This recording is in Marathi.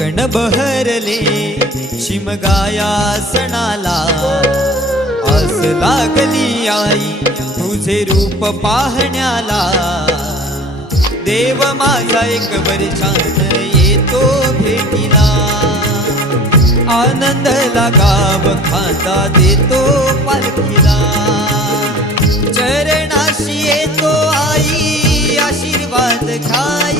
कोकण बहरले शिमगाया सणाला, आस लागली आई तुझे रूप पाहण्याला। देव माझा एक वर्षान येतो भेटीला, आनंद गाव खांदा देतो पालखीला। चरणाशी येतो आई आशीर्वाद घ्याय,